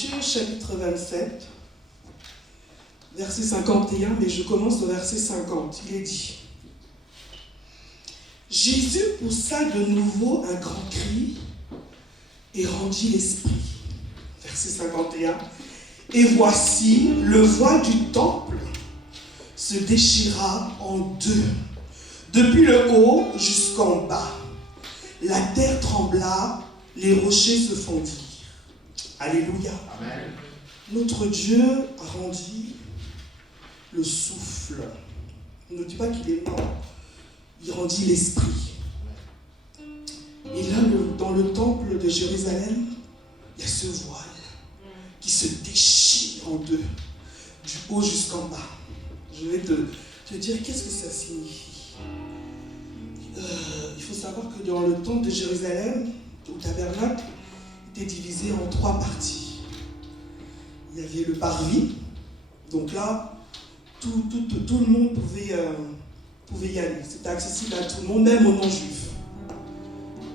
Matthieu chapitre 27, verset 51, mais je commence au verset 50. Il est dit: Jésus poussa de nouveau un grand cri et rendit l'esprit. Verset 51. Et voici, le voile du temple se déchira en deux, depuis le haut jusqu'en bas. La terre trembla, les rochers se fondirent. Alléluia. Amen. Notre Dieu a rendu le souffle. On ne dit pas qu'il est mort. Il rendit l'esprit. Et là, dans le temple de Jérusalem, il y a ce voile qui se déchire en deux, du haut jusqu'en bas. Je vais te dire qu'est-ce que ça signifie. Il faut savoir que dans le temple de Jérusalem, au tabernacle, était divisé en trois parties. Il y avait le parvis, donc là, tout le monde pouvait y aller. C'était accessible à tout le monde, même aux non-juifs.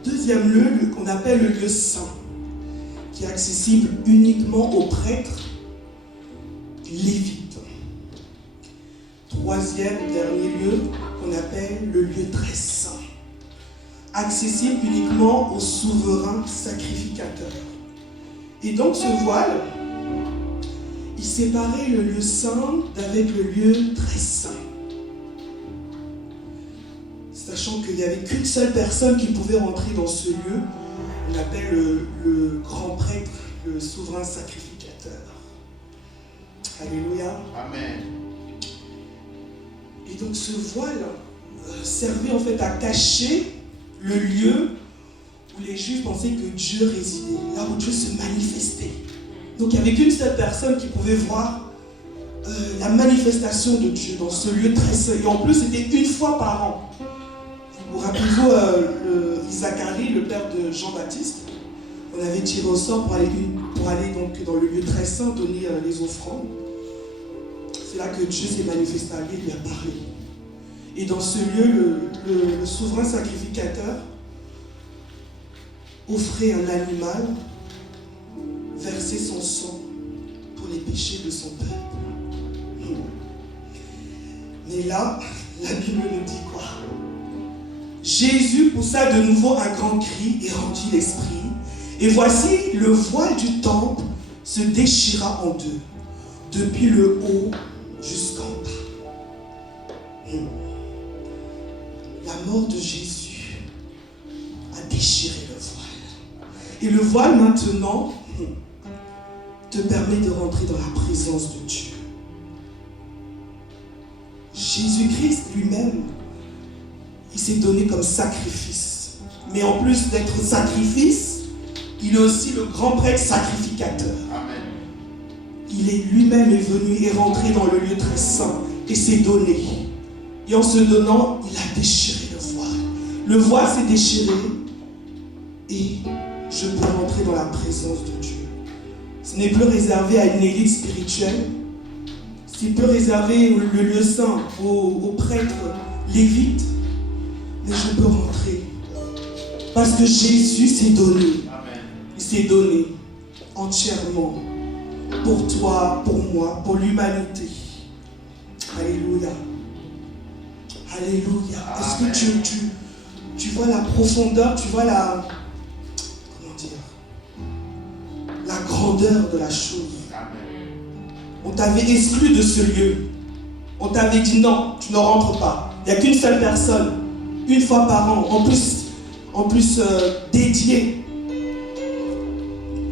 Deuxième lieu, qu'on appelle le lieu saint, qui est accessible uniquement aux prêtres lévites. Troisième et dernier lieu, qu'on appelle le lieu très saint, accessible uniquement aux souverains sacrificateurs. Et donc ce voile, il séparait le lieu saint d'avec le lieu très saint. Sachant qu'il n'y avait qu'une seule personne qui pouvait rentrer dans ce lieu, on appelle le grand prêtre, le souverain sacrificateur. Alléluia. Amen. Et donc ce voile servait en fait à cacher le lieu où les Juifs pensaient que Dieu résidait, là où Dieu se manifestait. Donc il n'y avait qu'une seule personne qui pouvait voir la manifestation de Dieu dans ce lieu très saint. Et en plus, c'était une fois par an. Vous vous rappelez-vous Zacharie, le père de Jean-Baptiste, on avait tiré au sort pour aller donc dans le lieu très saint donner les offrandes. C'est là que Dieu s'est manifesté à lui et lui a parlé. Et dans ce lieu, le souverain sacrificateur offrait un animal, versait son sang pour les péchés de son peuple. Mais là, la Bible nous dit quoi? Jésus poussa de nouveau un grand cri et rendit l'esprit. Et voici, le voile du temple se déchira en deux, depuis le haut jusqu'en bas. La mort de Jésus a déchiré le voile. Et le voile maintenant te permet de rentrer dans la présence de Dieu. Jésus-Christ lui-même, il s'est donné comme sacrifice. Mais en plus d'être sacrifice, il est aussi le grand prêtre sacrificateur. Amen. Il est lui-même est venu et rentré dans le lieu très saint et s'est donné. Et en se donnant, il a déchiré le voile. Le voile s'est déchiré et je peux rentrer dans la présence de Dieu. Ce n'est plus réservé à une élite spirituelle. C'est plus réservé le lieu saint aux prêtres lévites. Mais je peux rentrer. Parce que Jésus s'est donné. Amen. Il s'est donné entièrement. Pour toi, pour moi, pour l'humanité. Alléluia. Alléluia. Amen. Est-ce que tu vois la profondeur, tu vois la... Comment dire? La grandeur de la chose. Amen. On t'avait exclu de ce lieu. On t'avait dit non, tu ne rentres pas. Il n'y a qu'une seule personne, une fois par an, en plus dédiée.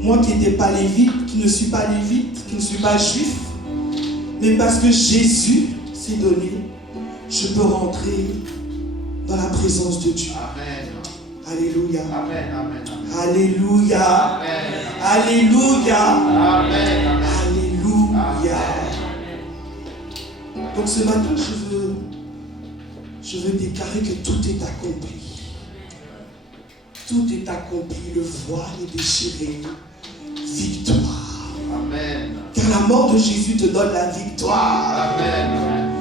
Moi qui n'étais pas lévite, qui ne suis pas lévite, qui ne suis pas juif, mais parce que Jésus s'est donné, je peux rentrer dans la présence de Dieu. Amen. Alléluia. Amen. Amen. Alléluia. Amen. Alléluia. Amen. Alléluia. Donc ce matin, je veux déclarer que tout est accompli. Tout est accompli. Le voile est déchiré. Victoire. Amen. Car la mort de Jésus te donne la victoire. Amen.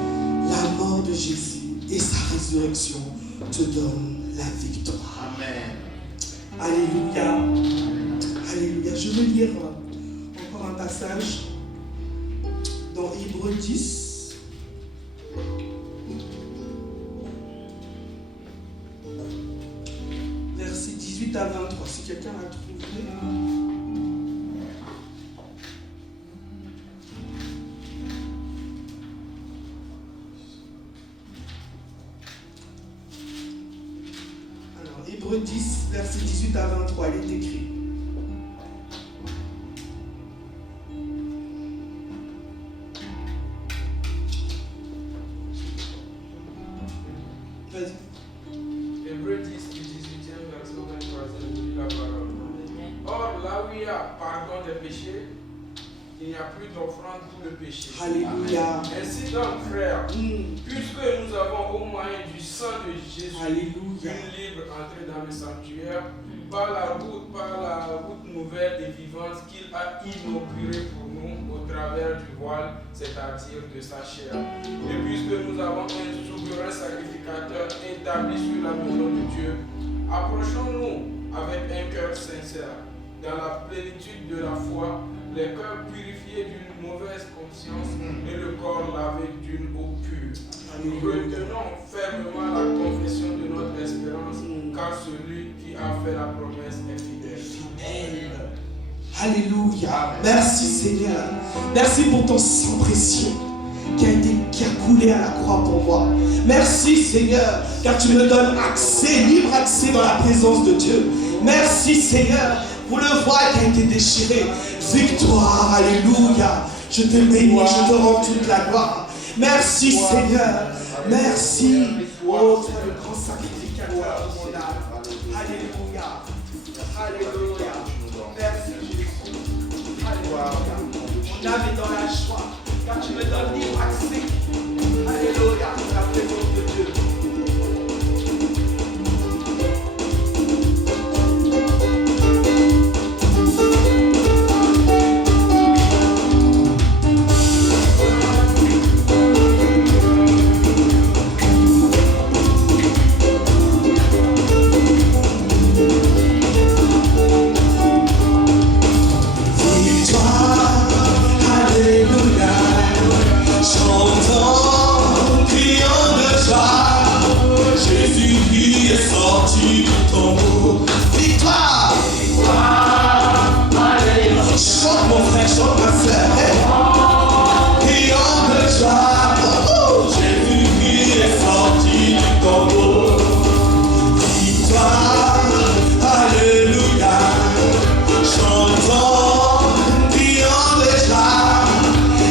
La mort de Jésus et sa résurrection te donnent la victoire. Amen. Alléluia. Alléluia. Je veux lire encore encore un passage dans Hébreux 10. Versets 18 à 23, si quelqu'un l'a trouvé. Alors, Hébreux 10, versets 18 à 23, il est écrit. Vas-y. Hébreux 10, du 18e verset au 23e, lit la parole. Or, là où il y a pardon des péchés, il n'y a plus d'offrande pour le péché. Alléluia. Ainsi donc, frères, puisque nous avons au moyen du sang de Jésus Alléluia. une libre entrée dans le sanctuaire, par la route nouvelle et vivante qu'il a inaugurée pour nous au travers du voile, c'est-à-dire de sa chair. Et puisque nous avons un souverain sacrificateur établi sur la maison de Dieu, approchons-nous avec un cœur sincère, dans la plénitude de la foi, les cœurs purifiés d'une mauvaise conscience et le corps lavé d'une eau pure. Nous retenons fermement la confession de notre espérance, car celui qui a fait la promesse est fidèle. Alléluia. Merci Seigneur. Merci pour ton sang précieux qui a coulé à la croix pour moi. Merci Seigneur, car tu me donnes accès, libre accès dans la présence de Dieu. Merci Seigneur pour le voile qui a été déchiré. Victoire, alléluia. Je te bénis, je te rends toute la gloire. Merci Seigneur. Merci. Oh, tu es le grand sacrificateur de mon âme. Alléluia. Alléluia. Merci Jésus. Alléluia. Mon âme est dans la joie, car tu me donnes libre accès. Alléluia. Dans la présence de Dieu.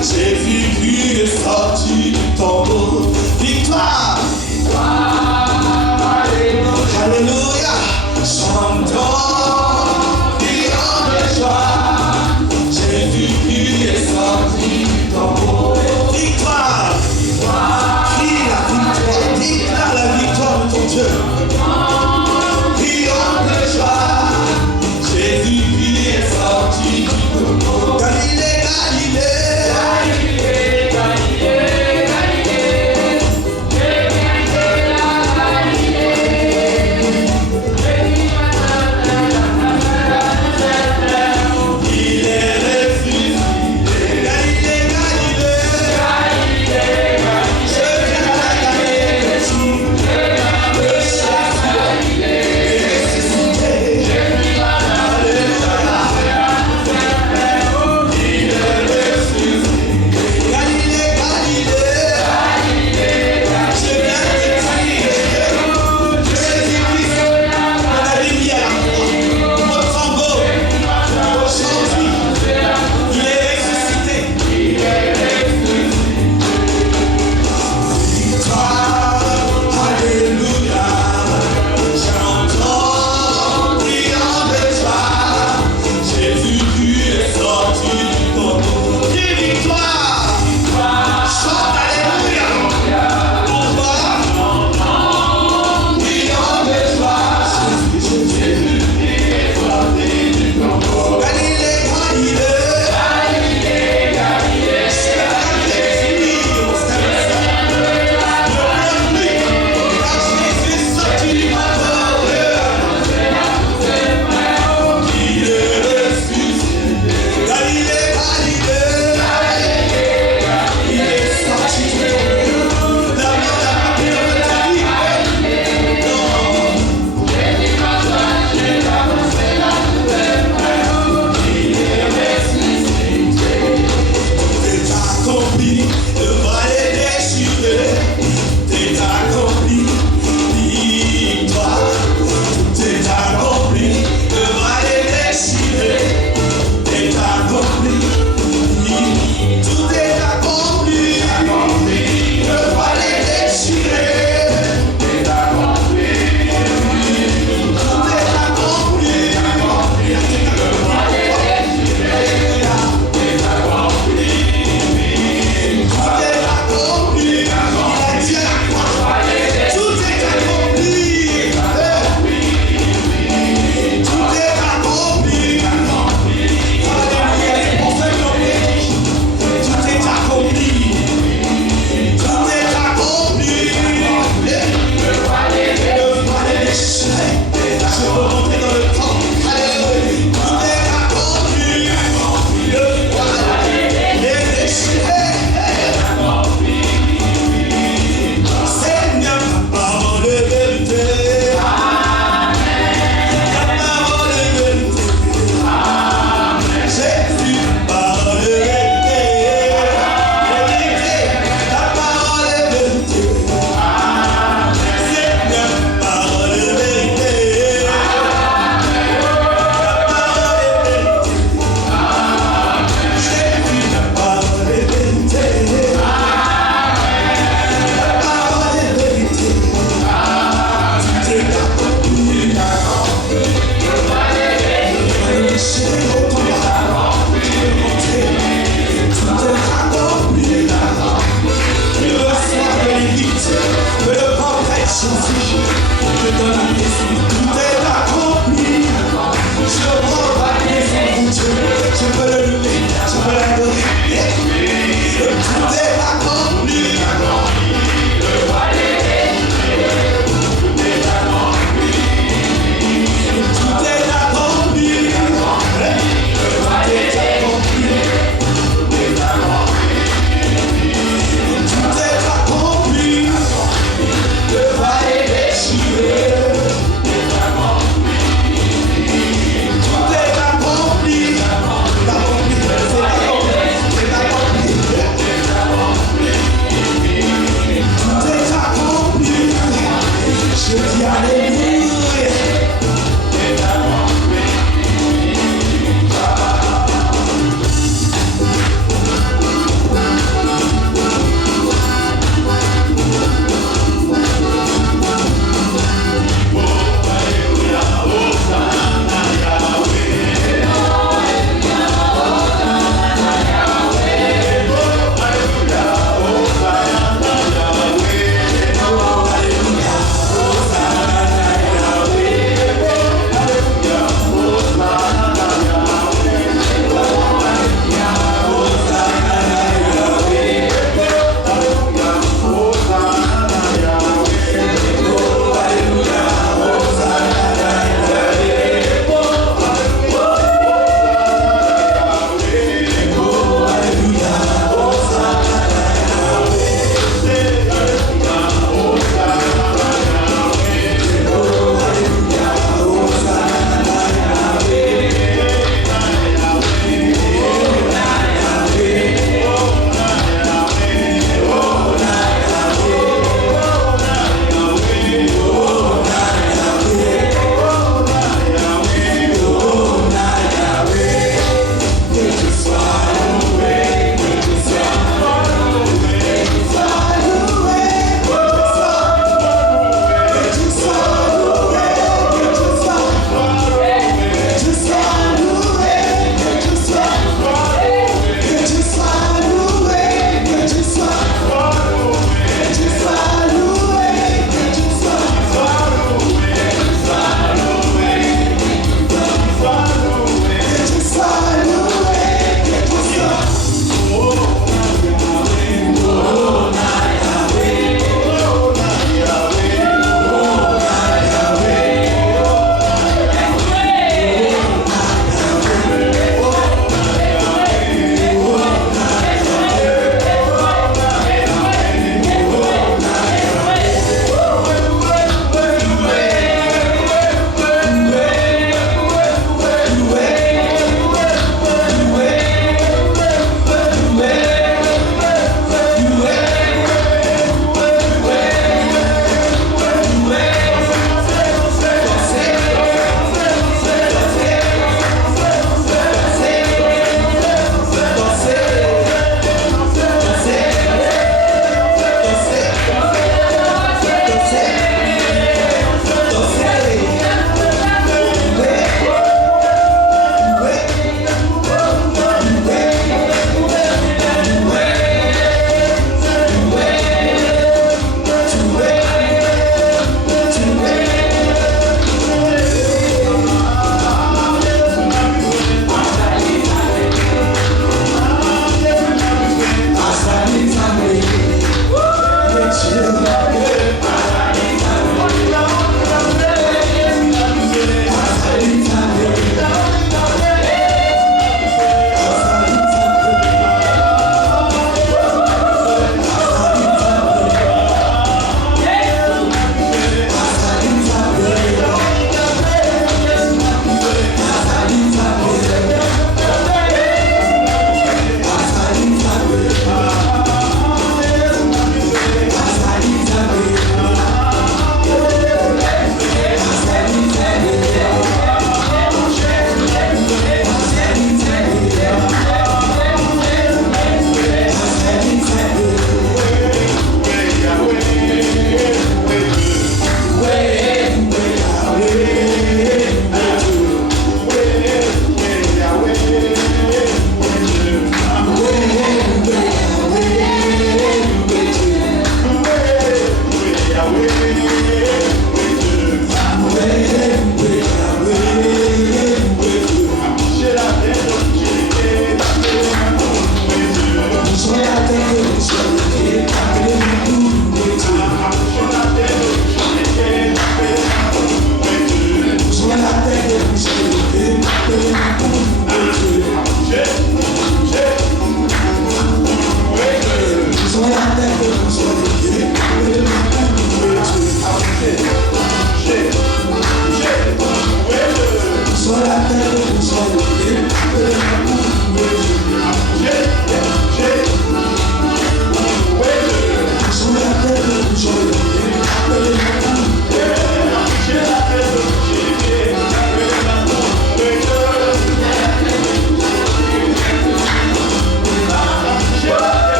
Jésus-Christ est sorti du tombeau.